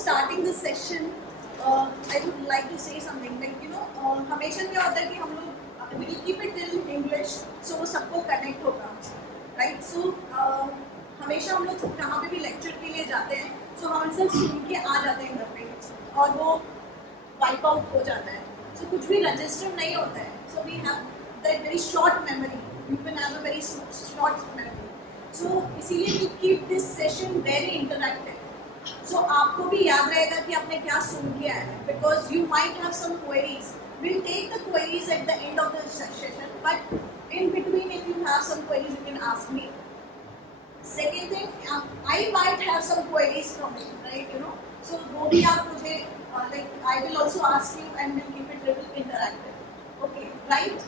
starting the session, I would like to say something like हमेशा क्या होता है कि हम लोग will keep it in English, so वो सबको connect होगा, right? So हमेशा हम लोग कहाँ पे भी lecture के लिए जाते हैं, so हम सिर्फ सुन के आ जाते हैं घर पे और वो wipe out हो जाता है, so कुछ भी register नहीं होता है, so we have that very short memory. You can have a very short memory. So इसीलिए we keep this session very interactive. So आपको भी याद रहेगा कि आपने क्या सुन के आया है, because you might have some queries. We'll take the queries at the end of the session, but in between, if you have some queries, you can ask me. Second thing, I might have some queries from you, right? So वो भी आप मुझे like I will also ask you, and we'll keep it little interactive. Okay, right?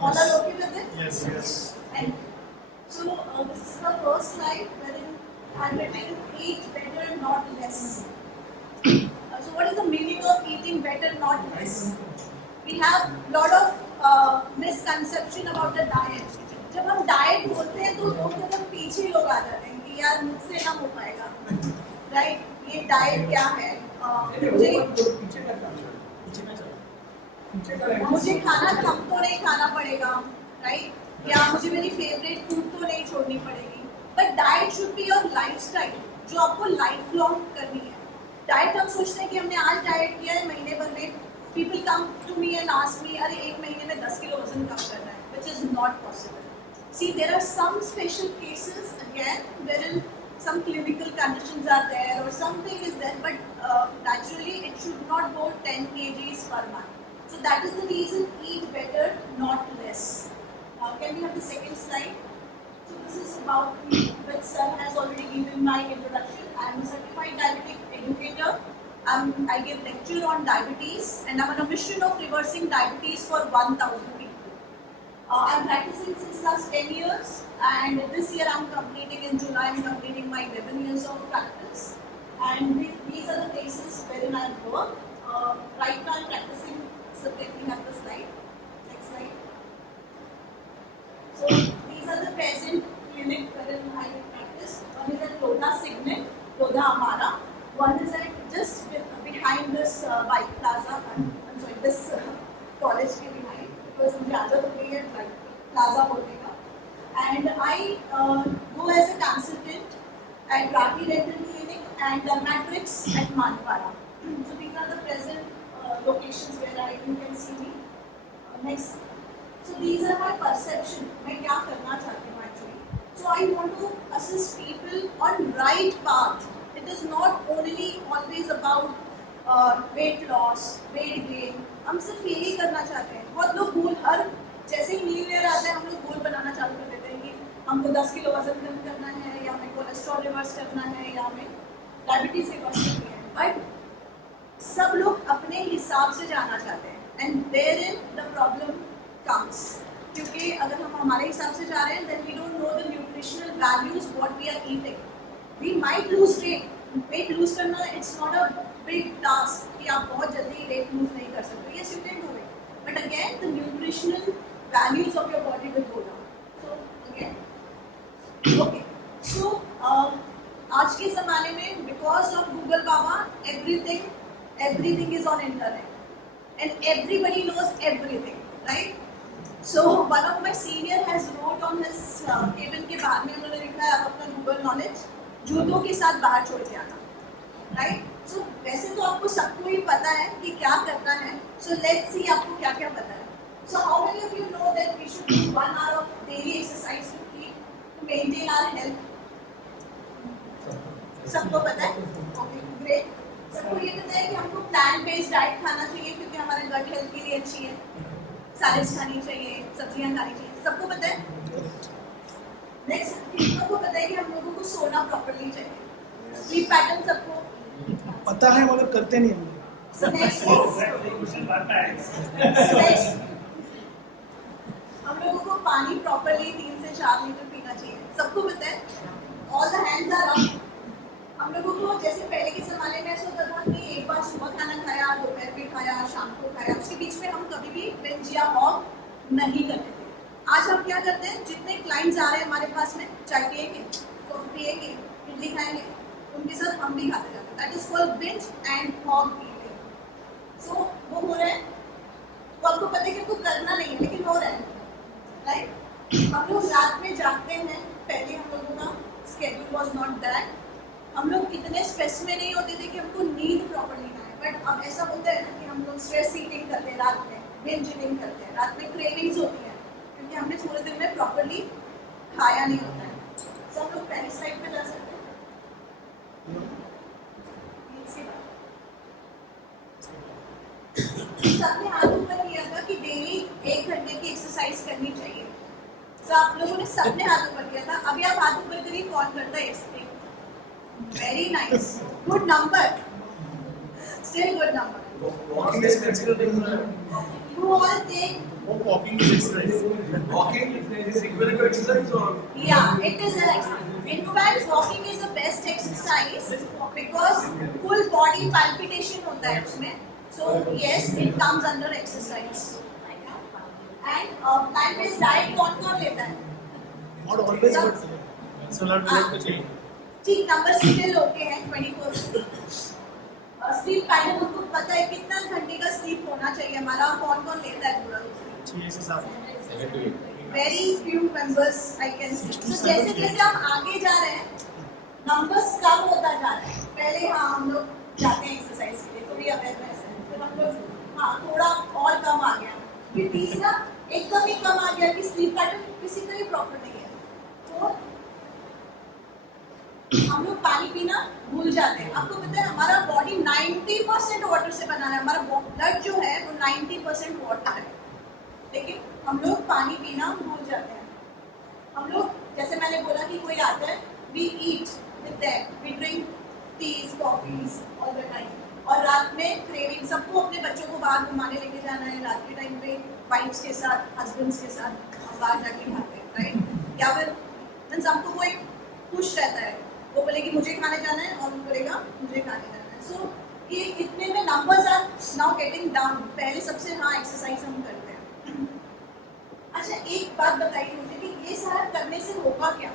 All are okay with it? Yes, yes. And so this is the first slide wherein I'm written eat better, not less. So what is the meaning of eating better, not less? We have lot of misconception about the diet. जब हम diet बोलते हैं तो लोग एकदम पीछे लोग आ जाते हैं कि यार मुझसे ना हो पाएगा, right? ये diet क्या है? मुझे खाना कम तो नहीं खाना पड़ेगा, right? या मुझे मेरी फेवरेट फूड तो नहीं छोड़नी पड़ेगी, but diet should be your lifestyle जो आपको लाइफ लॉन्ग करनी है. डाइट हम सोचते हैं कि हमने आज डाइट किया है, महीने भर में people come to me and ask me, अरे एक महीने में 10 किलो वजन कम करना है, which is not possible. See there are some special cases again wherein some clinical conditions are there or something is there, but naturally it should not go 10 kgs per month. So that is the reason eat better, not less. Can we have the second slide? So this is about me, which sir has already given my introduction. I am a certified diabetic educator. I give lecture on diabetes, and I'm on a mission of reversing diabetes for 1,000 people. I'm practicing since last 10 years, and this year I'm completing in July. I'm completing my 11 years of practice, and these are the places wherein I work. Right now I'm practicing. So let me have the slide. Next slide. So these are the present clinic wherein I practice. One is at Lodha Signet, Lodha Amara. One is at just behind this bike plaza. I'm sorry, this college ke behind, because मुझे आदत हो गई है bike plaza बोलने का. And I go as a consultant at Rathi Dental Clinic and Dermatrix at Manpara. So these are the present locations where you can see me. Next. So these are my perception. मैं क्या करना चाहती हूँ actually. So I want to assist people on right path. It is not only always about weight loss, weight gain. हम सिर्फ यही करना चाहते हैं. बहुत लोग गोल हर जैसे ही न्यू ईयर आता है हम लोग गोल बनाना चालू कर देते हैं कि हमको 10 किलो वजन कम करना है, या हमें कोलेस्ट्रॉल रिवर्स करना है, या हमें डायबिटीज रिवर्स करनी है. बट सब लोग अपने हिसाब से जाना चाहते हैं, and there in the problem comes. क्योंकि अगर हम हमारे हिसाब से जा रहे हैं, then we don't know the nutritional values what we are eating. We might lose weight. Weight lose करना it's not a big task कि आप बहुत जल्दी weight lose नहीं कर सकते. Yes, you can do it. But again, the nutritional values of your body will go down. So again, okay. So आज के ज़माने में because of Google Baba, everything is on internet, and everybody knows everything, right? So one of my senior has wrote on his cabin के बाद में उन्होंने लिखा है आप अपना Google knowledge जूतों के साथ बाहर छोड़ के आना, right? So वैसे तो आपको सबको ही पता है कि क्या करना है. So let's see आपको क्या क्या पता है. So how many of you know that we should do 1 hour of daily exercise to maintain our health? सबको पता है? Okay, great. सबको ये पता है कि हमको plant based diet खाना चाहिए क्योंकि हमारे gut health के लिए अच्छी है. सैलेड्स खानी चाहिए, सब्जियां खानी चाहिए, सबको पता है. नेक्स्ट, किसी को पता है कि हम लोगों को सोना प्रॉपर्ली चाहिए. स्लीप पैटर्न सबको पता है मगर करते नहीं हम. So next, हम लोगों को पानी प्रॉपर्ली 3 से 4 लीटर पीना चाहिए, सबको पता है. All the hands are up. हम लोगों को जैसे पहले के ज़माने में ऐसा होता था कि एक बार सुबह खाना खाया, दोपहर में खाया, शाम को खाया, उसके बीच में हम कभी भी बिंज या वॉक नहीं करते थे. आज हम क्या करते हैं, जितने क्लाइंट्स आ रहे हैं हमारे पास में, चाय पिएंगे, कॉफी पिएंगे, इडली खाएंगे, उनके साथ हम भी खाते जाते हैं. That is called binge and hog eating. So वो हो रहा है, वो आपको पता है कि आपको करना नहीं है लेकिन हो रहा है, राइट? हम लोग रात में जागते हैं, पहले हम लोगों का स्केड्यूल वाज नॉट दैट. हम लोग इतने स्ट्रेस में नहीं होते थे कि हमको नींद प्रॉपर्ली ना आए, बट अब ऐसा होता है ना कि हम लोग स्ट्रेस ईटिंग करते हैं रात में, बिंज ईटिंग करते हैं रात में, क्रेविंग्स होती है क्योंकि हमने पूरे दिन में प्रॉपर्ली खाया नहीं होता है. सो हम लोग पहली स्लाइड पे जा सकते हैं. सबने हाथ ऊपर किया था कि डेली 1 घंटे की एक्सरसाइज करनी चाहिए. तो आप लोगों ने सबने हाथ ऊपर किया था. अभी आप हाथ ऊपर करिए, कौन करता है exercise? Very nice, good number, still good number. Walking is considered You all take. walking is exercise. Walking is equal to exercise or Yeah, it is an exercise. In fact, walking is the best exercise because full body palpitation होता है उसमें. So yes, it comes under exercise. And plant-based diet कौन लेता है? not always Some- good. Solar diet to change. ठीक, number still okay है 20%. Sleep pattern आपको पता है कितना घंटे का स्लीप होना चाहिए हमारा? कौन लेता है पूरा? 6 से 7. Very few members I can see. तो जैसे जैसे हम आगे जा रहे हैं नंबर्स कम होता जा रहा है. पहले हाँ हम लोग जाते हैं एक्सरसाइज के लिए, थोड़ी अवेयरनेस है, फिर हम लोग हाँ थोड़ा और कम आ गया, फिर तीसरा एकदम ही कम आ गया कि स्लीप पैटर्न किसी का ही प्रॉपर नहीं है. तो हम लोग पानी पीना भूल जाते हैं. आपको पता है हमारा बॉडी 90% वाटर से बना है. हमारा ब्लड जो है वो 90% वाटर है, लेकिन हम लोग पानी पीना भूल जाते हैं. हम लोग जैसे मैंने बोला कि कोई आता है, we eat with them, we drink teas coffees all the time, और रात में क्रेविंग, सबको अपने बच्चों को बाहर घुमाने लेके जाना है रात के टाइम पे, वाइफ्स के साथ, हस्बैंड्स के साथ बाहर जाके खाते हैं, राइट? या फिर मीन्स हमको वो एक खुश रहता है, वो बोलेगी मुझे खाने जाना है और वो बोलेगा मुझे खाने जाना है. सो ये इतने में numbers are now getting down. पहले सबसे हाँ एक्सरसाइज हम करते हैं. अच्छा एक बात बताइए मुझे कि ये सारा करने से होगा क्या?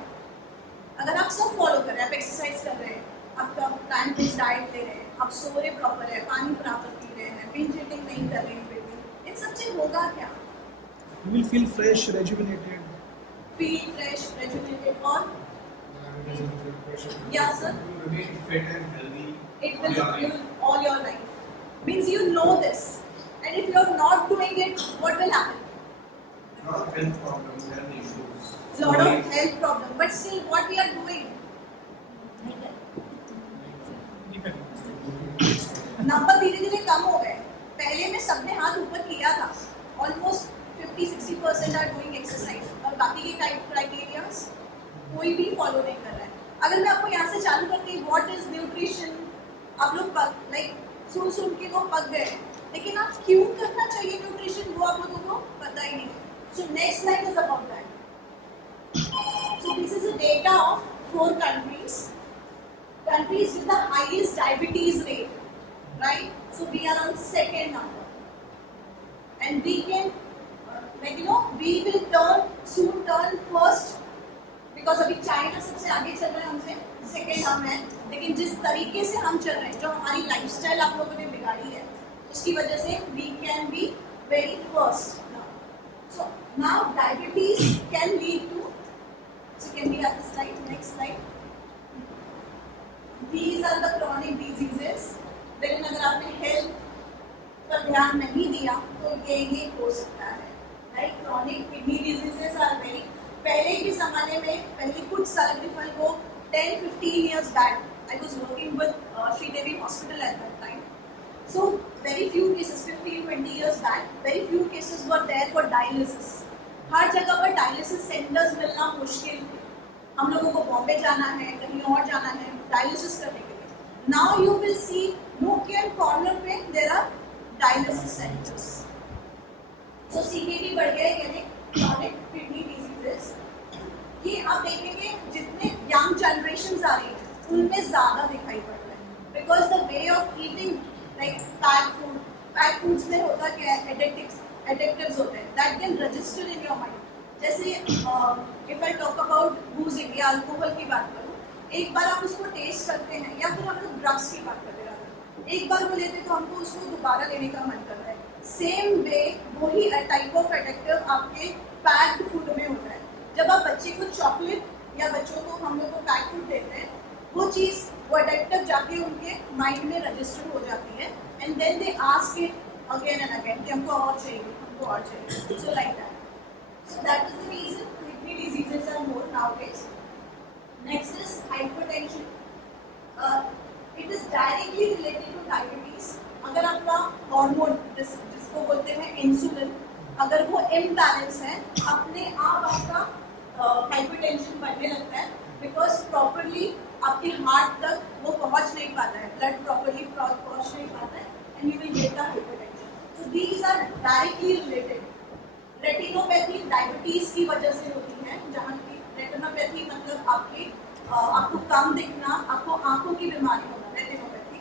अगर आप सब फॉलो कर रहे हैं, आप एक्सरसाइज कर रहे हैं, आपका प्लांट बेस्ड डाइट ले रहे हैं, आप सो रहे प्रॉपर है, पानी प्रॉपर पी रहे हैं, बिंज ईटिंग नहीं कर रहे हैं, इन सबसे होगा क्या? You will feel fresh, rejuvenated. Feel fresh, rejuvenated, और या sir Remain fit and healthy. it will Yeah. you all your life. Means you know this, and if you're not doing it, what will happen? Lot of health problems, health issues. Lot of health problem, but still what we are doing? Number धीरे धीरे कम हो गए. पहले में सबने हाथ ऊपर किया था, ऑलमोस्ट 50-60% आर डूइंग एक्सरसाइज, और बाकी के क्राइटेरियाज कोई भी फॉलो नहीं कर रहा है. अगर मैं आपको यहाँ से चालू करती हूँ व्हाट इज न्यूट्रिशन, आप लोग लाइक सुन के वो पक गए, लेकिन आप क्यों करना चाहिए न्यूट्रिशन वो आप लोगों को पता ही नहीं है. So next slide is about that. So this is a data of 4 countries with the highest diabetes rate, right? So we are on second number, and we can we will soon turn first, because अभी China सबसे आगे चल रहा है हमसे, second हम हैं. लेकिन जिस तरीके से हम चल रहे हैं, जो हमारी लाइफस्टाइल आप लोगों ने बिगाड़ी है, उसकी वजह से we can be very first now. So now diabetes can lead to, so can we have the slide, next slide. These are the chronic diseases. लेकिन अगर आपने हेल्थ पर ध्यान नहीं दिया तो ये हो सकता है, right? Chronic kidney diseases are very, पहले के ज़माने में, पहले कुछ साल बिफोर को 10-15 years back, I was working with Sridevi Hospital at that time. So very few cases, 15-20 years back, very few cases were there for dialysis. हर जगह पर डायलिसिस सेंटर्स मिलना मुश्किल थे. हम लोगों को बॉम्बे जाना है, कहीं और जाना है डायलिसिस करने के लिए. Now you will see nook and corner पे there are dialysis centres. So CKD बढ़ गया, यानी क्रॉनिक किडनी डिजीजेस. ये आप देखेंगे जितने यंग जनरेशंस आ रही है उनमें ज़्यादा दिखाई पड़ रहा है, because the way of eating like pack foods में होता क्या है, एडिक्टिव्स होते हैं that can register in your mind. जैसे if I talk about boozing या अल्कोहल की बात करूँ, एक बार आप उसको टेस्ट करते हैं, या फिर हम लोग ड्रग्स की बात करते हैं, एक बार वो लेते तो हमको उसको दोबारा लेने का मन करता है। सेम वे वही टाइप ऑफ एडिक्टिव आपके पैक्ड फूड में होता है। जब आप बच्चे को चॉकलेट या बच्चों को हम लोग को पैक्ड फूड देते हैं, वो चीज़ वो एडिक्टिव जाके उनके माइंड में रजिस्टर हो जाती है, and then they ask it again and again कि हमको और चाहिए, हमको और चाहिए। So like that, so that is the reason kidney diseases are more nowadays. Next is hypertension. It is directly related to diabetes. अगर आपका हार्मोन जिसको बोलते हैं इंसुलिन, अगर वो इम्बैलेंस है, अपने आप आपका हाइपरटेंशन बढ़ने लगता है, बिकॉज प्रॉपरली आपके हार्ट तक वो पहुंच नहीं पाता है, ब्लड प्रॉपरली पहुंच नहीं पाता है, and you will get the hypertension. So these are directly related. Retinopathy diabetes की वजह से होती है, जहाँ की रेटिनोपैथी मतलब आपको कम दिखना, आपको आंखों की बीमारी होना, रेटिनोपैथी।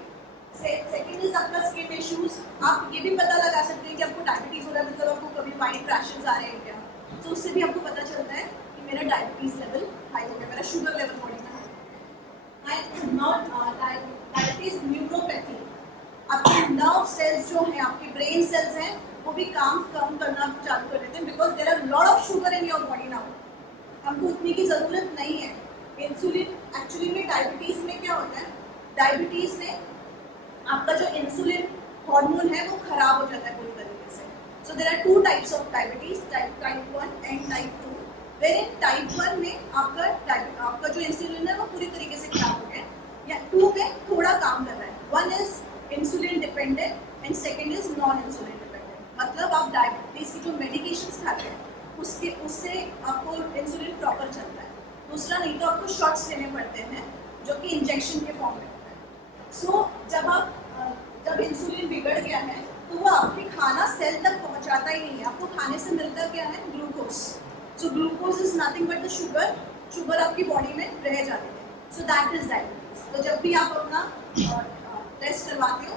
सेकेंड इज आपका स्किन इश्यूज। आप ये भी पता लगा सकते हैं कि आपको डायबिटीज हो रहा है, मतलब आपको कभी वाइट रैशेज आ रहे हैं क्या, तो उससे भी आपको पता चलता है कि मेरा डायबिटीज लेवल हाई हो गया, मेरा शुगर लेवल बॉडी में हाई। Not diabetes neuropathy. आपके नर्व सेल्स जो हैं, आपके ब्रेन सेल्स हैं, वो भी काम कम करना चालू कर देते हैं, because there are lot of sugar in your body now. हमको उतनी की ज़रूरत नहीं है। इंसुलिन एक्चुअली में डायबिटीज़ में क्या होता है, डायबिटीज़ में आपका जो इंसुलिन हार्मोन है वो खराब हो जाता है पूरी तरीके से। So there are two types of diabetes, type 1 and type 2। Where in type 1 में आपका जो इंसुलिन है वो पूरी तरीके से खराब हो गया, या 2 में थोड़ा काम कर रहा है। 1 is insulin dependent and second is non insulin dependent. मतलब आप डायबिटीज़ की जो मेडिकेशंस खाते हैं उससे आपको इंसुलिन प्रॉपर चलता है। दूसरा नहीं तो आपको शॉट्स लेने पड़ते हैं, जो कि इंजेक्शन के फॉर्म में होता है। सो जब इंसुलिन बिगड़ गया है, तो वो आपके खाना सेल तक पहुंचाता ही नहीं है। आपको खाने से मिलता क्या है, glucose. So glucose is nothing but the sugar आपकी बॉडी में रह जाती है। सो दैट इज डायबिटीज। तो जब भी आप अपना टेस्ट करवाते हो